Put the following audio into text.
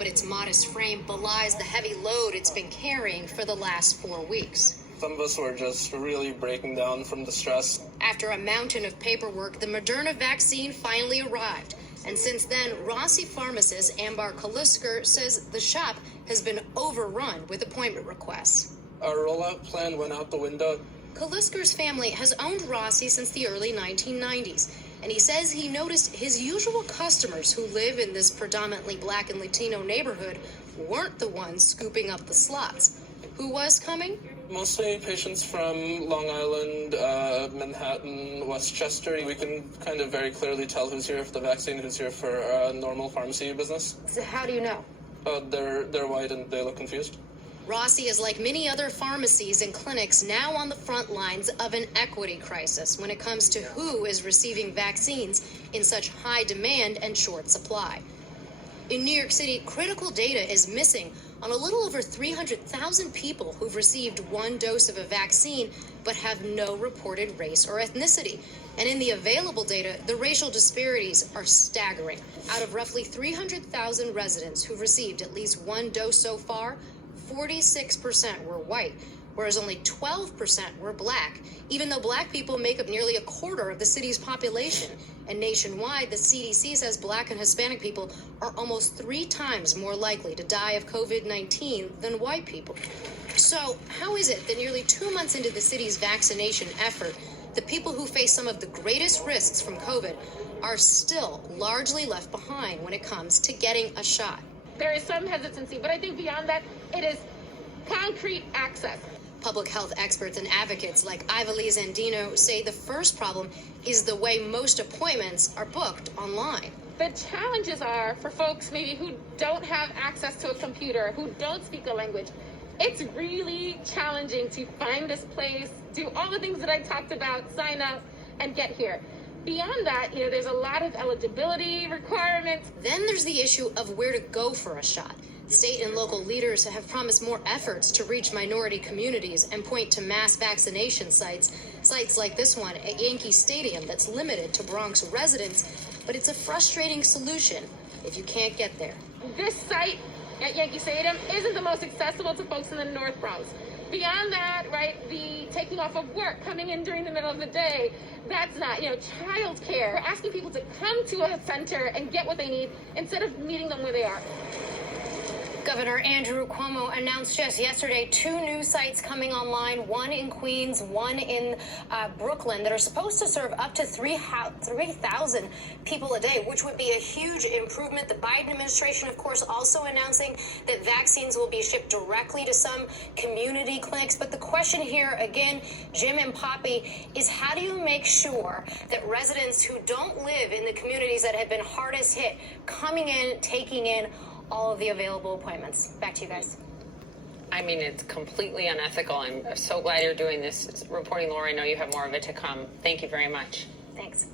but its modest frame belies the heavy load it's been carrying for the last 4 weeks. Some of us were just really breaking down from the stress. After a mountain of paperwork, the Moderna vaccine finally arrived. And since then, Rossi pharmacist Ambar Kalisker says the shop has been overrun with appointment requests. Our rollout plan went out the window. Kalisker's family has owned Rossi since the early 1990s, and he says he noticed his usual customers who live in this predominantly Black and Latino neighborhood weren't the ones scooping up the slots. Who was coming? Mostly patients from Long Island, Manhattan, Westchester. We can kind of very clearly tell who's here for the vaccine, who's here for normal pharmacy business. So how do you know? They're white and they look confused. Rossi is like many other pharmacies and clinics now on the front lines of an equity crisis when it comes to who is receiving vaccines in such high demand and short supply. In New York City, critical data is missing on a little over 300,000 people who've received one dose of a vaccine but have no reported race or ethnicity. And in the available data, the racial disparities are staggering. Out of roughly 300,000 residents who've received at least one dose so far, 46% were white, whereas only 12% were Black, even though Black people make up nearly a quarter of the city's population. And nationwide, the CDC says Black and Hispanic people are almost 3 times more likely to die of COVID-19 than white people. So how is it that nearly 2 months into the city's vaccination effort, the people who face some of the greatest risks from COVID are still largely left behind when it comes to getting a shot? There is some hesitancy, but I think beyond that, it is concrete access. Public health experts and advocates like Ivalee Zandino say the first problem is the way most appointments are booked online. The challenges are for folks maybe who don't have access to a computer, who don't speak a language. It's really challenging to find this place, do all the things that I talked about, sign up, and get here. Beyond that, there's a lot of eligibility requirements. Then there's the issue of where to go for a shot. State and local leaders have promised more efforts to reach minority communities and point to mass vaccination sites like this one at Yankee Stadium that's limited to Bronx residents, but it's a frustrating solution if you can't get there. This site at Yankee Stadium isn't the most accessible to folks in the North Bronx. Beyond that, right, the taking off of work, coming in during the middle of the day, that's not, child care. We're asking people to come to a center and get what they need instead of meeting them where they are. Governor Andrew Cuomo announced just yesterday 2 new sites coming online, one in Queens, one in Brooklyn, that are supposed to serve up to 3,000 people a day, which would be a huge improvement. The Biden administration, of course, also announcing that vaccines will be shipped directly to some community clinics. But the question here, again, Jim and Poppy, is how do you make sure that residents who don't live in the communities that have been hardest hit, coming in, taking in all of the available appointments? Back to you guys. I mean, it's completely unethical. I'm so glad you're doing this reporting, Laura. I know you have more of it to come. Thank you very much. Thanks.